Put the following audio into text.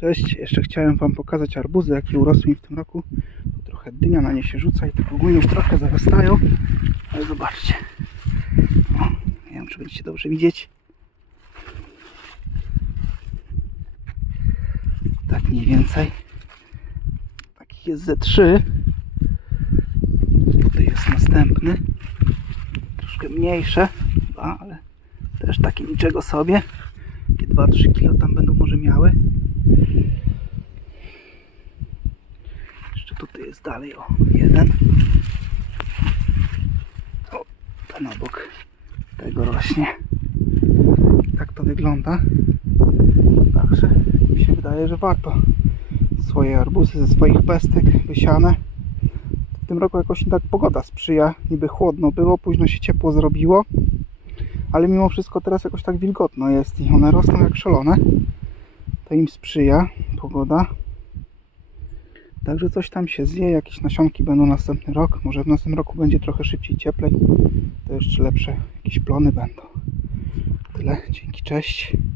Cześć, jeszcze chciałem Wam pokazać arbuzy, jakie urosły mi w tym roku. Trochę dynia na nie się rzuca i tak ogólnie już trochę zarastają. Ale zobaczcie. O, nie wiem, czy będziecie dobrze widzieć. Tak mniej więcej. Takich jest ze trzy. Tutaj jest następny. Troszkę mniejsze, ale też takie niczego sobie. Takie 2-3 kilo tam będą może miały. Jeszcze tutaj jest dalej, o, jeden. O, ten obok tego rośnie. Tak to wygląda. Także mi się wydaje, że warto swoje arbuzy ze swoich pestek wysiane. W tym roku jakoś tak pogoda sprzyja. Niby chłodno było, późno się ciepło zrobiło. Ale mimo wszystko teraz jakoś tak wilgotno jest i one rosną jak szalone. To im sprzyja pogoda. Także coś tam się zje, jakieś nasionki będą następny rok. Może w następnym roku będzie trochę szybciej, cieplej. To jeszcze lepsze jakieś plony będą. Tyle, dzięki, cześć.